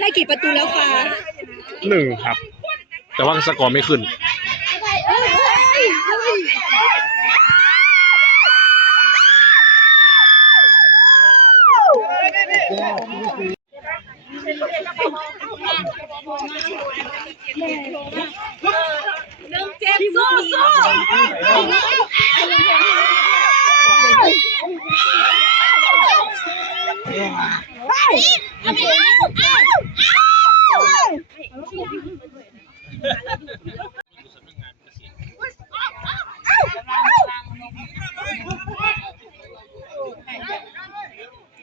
ได้กี่ประตูแล้วคะ1ครับแต่ว่าสกอร์ไม่ขึ้นเจ็บสู้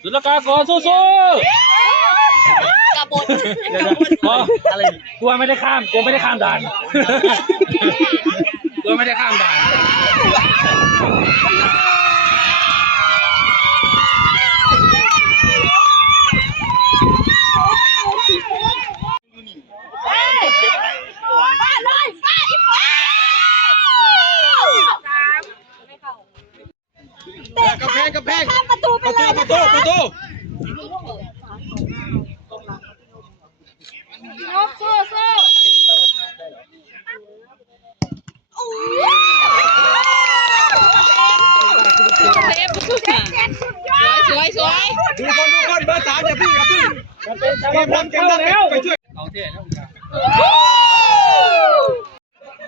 สุลกากรสู้กระบดอะไรกลัวไม่ได้ข้ามด่านกลัวไม่ได้ข้ามด่านกระแพงประตูไปเลยประตูสู้สวยดูคนเบอร์3อย่าพึ่งเกมแล้วไปช่วยเอาเท่นะคุณ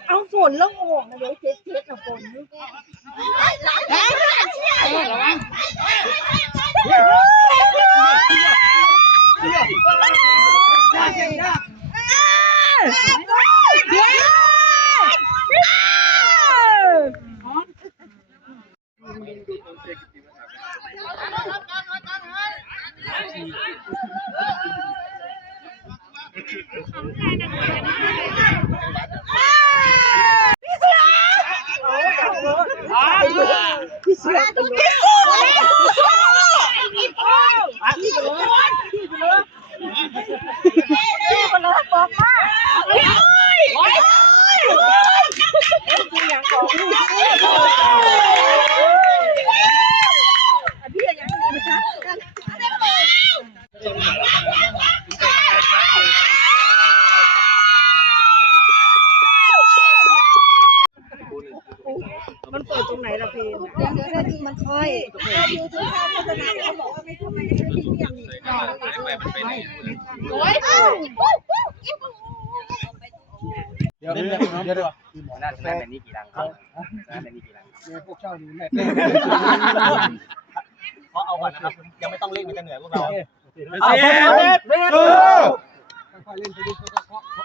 เอาฝนแล้วโง่มาเลยเช็ดกับฝนมันเปิดตรงไหนล่ะเพลงมันค่อยดูที่ภาพโฆษณาเขาบอกว่าไม่ทำไมไม่ใช่พี่อย่างนี้เดี๋ยวน่าจะได้แบบนี้กี่รังครับได้แบบนี้กี่รังพวกเช่านี่แม่เพราะเอาก่อนนะครับยังไม่ต้องเล่นมันจะเหนื่อยพวกเราค่อยเล่นไปดู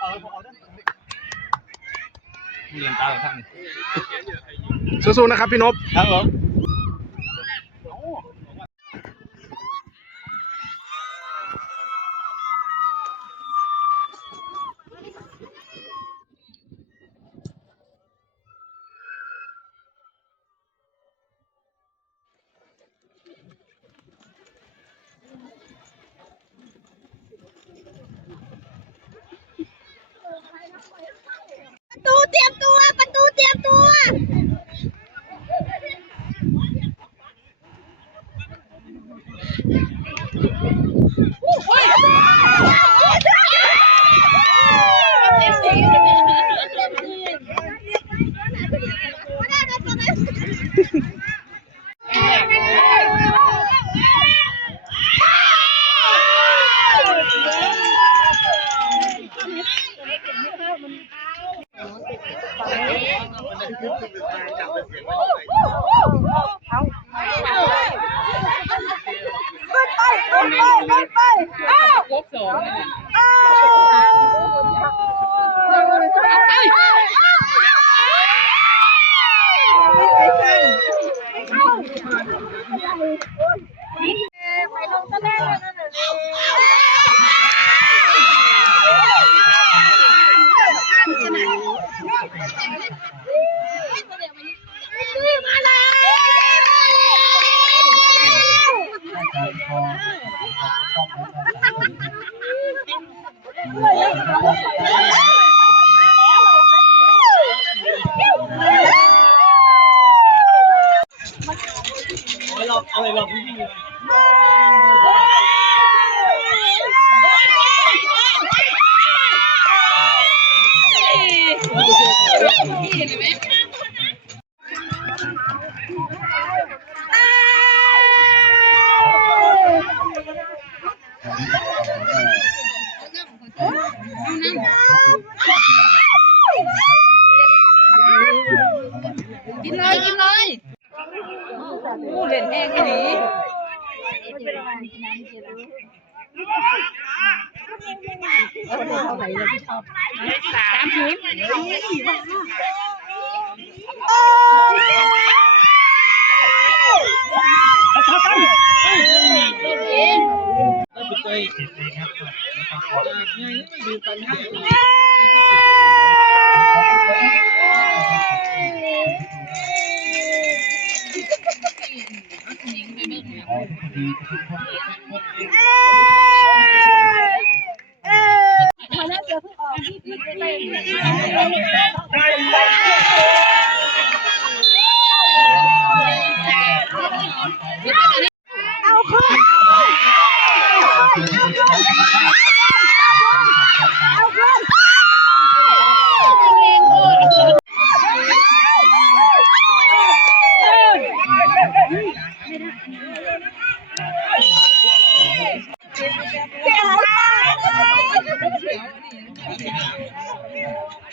เอาเรียนตาท่านสู้ๆนะครับพี่นพครับผมประตูเตรียมตัว ไปลงตะแม่นั่นน่ะมาเลยอะไรหรอกพี่กินเลยอู้เล่นแห้งดี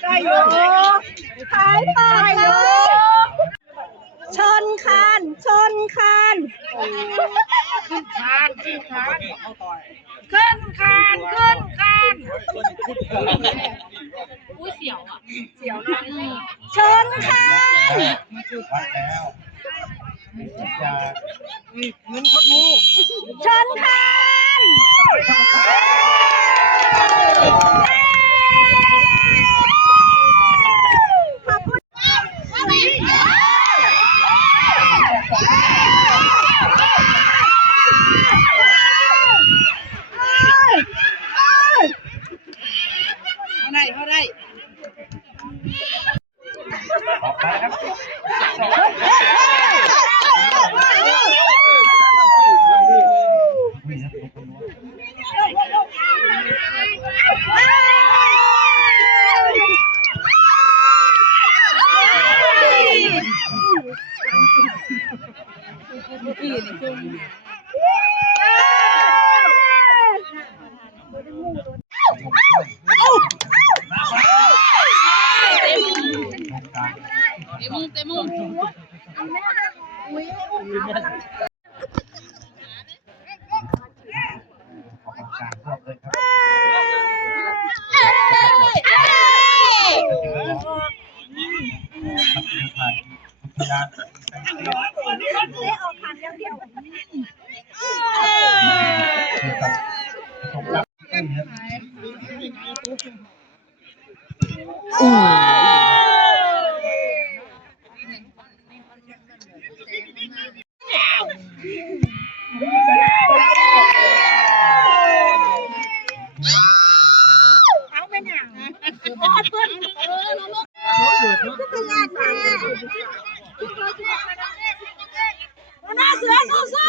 ได้อยู่ขายไปเลยชนคานขึ้นคานขึ้นคานอุ้ยเสียวอ่ะเสียวนะชนคานชนคานเขาได้เต็มมุมน่าเสือสู้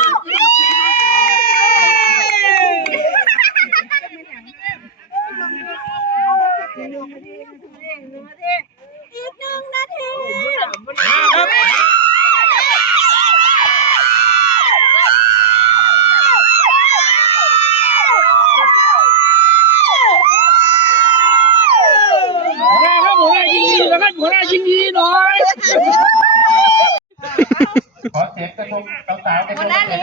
อีก1 นาทีหัวหน้ายินดีหน่อย ขอเสียงกระทงสาวๆกระทง หัวหน้าหนี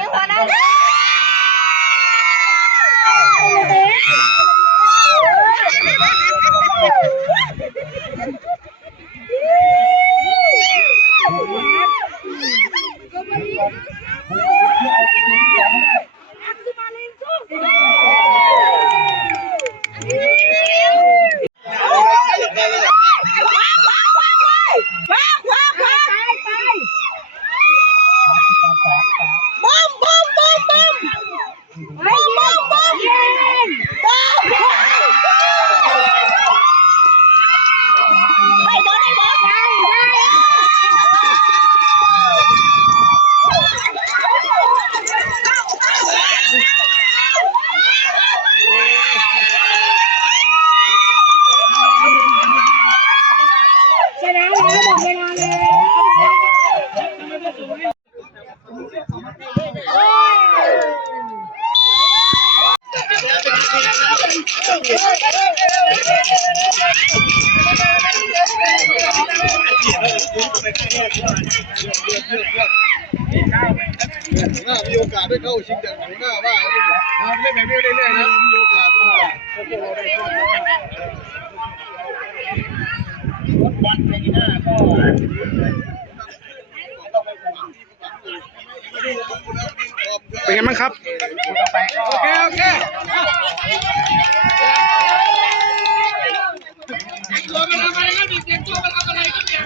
มีโอกาสได้เข้าชิงจากหัวหน้าว่าเล่นแบบนี้เรื่อยๆนะมีโอกาสที่เราได้เข้าเป็นไงบ้างครับโอเคตัวมันทำอะไรแล้วดิเสียงตัวมันทำอะไรกันเนี่ย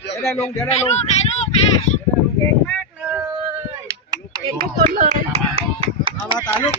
เดี๋ยวได้ลงเก่งมากเลยเก่งทุกคนเลยเอามาถ่ายรูป